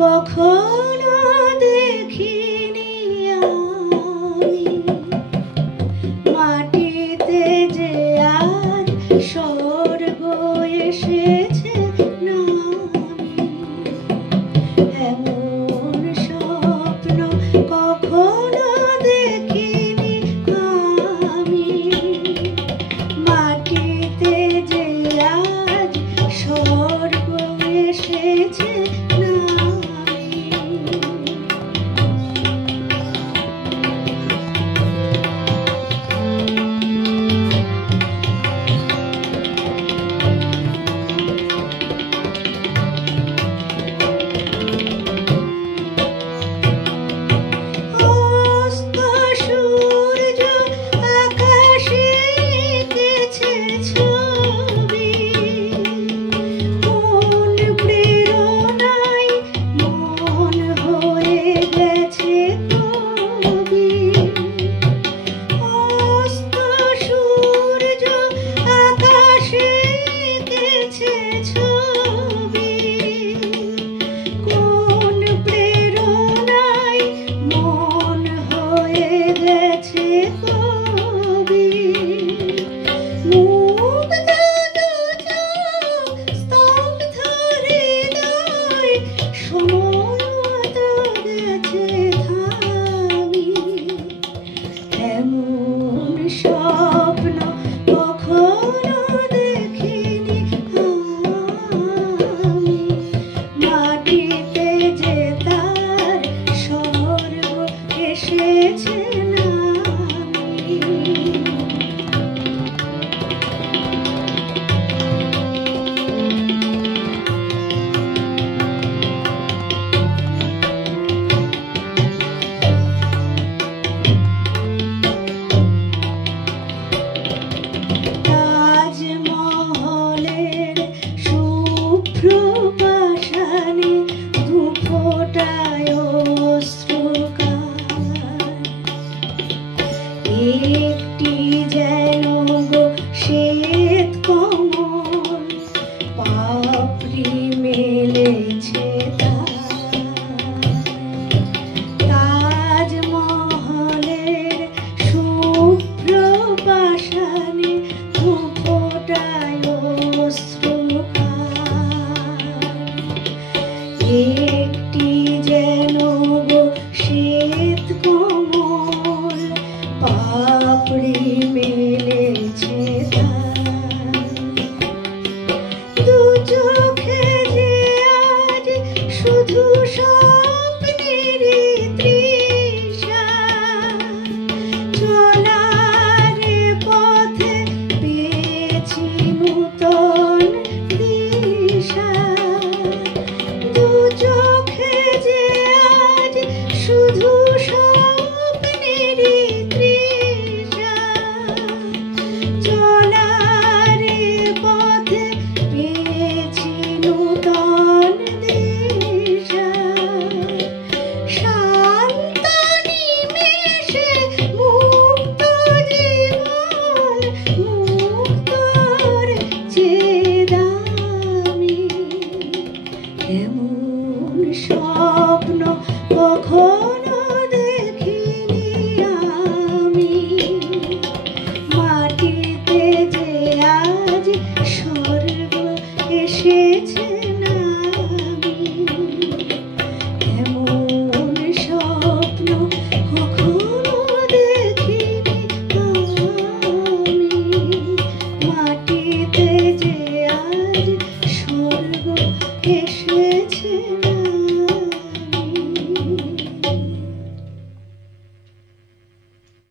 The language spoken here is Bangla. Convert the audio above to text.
কখনো দেখিনি আমি মাটিতে যে আজ স্বর্গ এসেছে নামি। এমন স্বপ্ন কখনো দেখিনি আমি মাটিতে যে আজ স্বর্গ এসেছে স্বপ্ন কখনো দেখিনি আমি মাটিতে যে তার স্বর্গ এসেছে নামি। একটি যেন গো শ্বেত কমল পাপড়ি মেলেছে তাজমহলের শুভ্র পাষাণে দুফোঁটায় অশ্রুকার। একটি যেন গো শ্বেত কমল পাপড়ি মেলেছে দু চোখে যে আজ শুধু স্বপ্নের তৃষা চলার পথে পেয়েছি নূতন দিশা। দু চোখে যে আজ শুধু স্বপ্নের তৃষা চলার পথে পেয়েছি নূতন দিশা। শান্ত নিমেষে মুক্ত জীবন মুক্তর চেয়ে দামি। এমন স্বপ্ন কখনো দেখিনি আমি মাটিতে যে আজ স্বর্গ এসে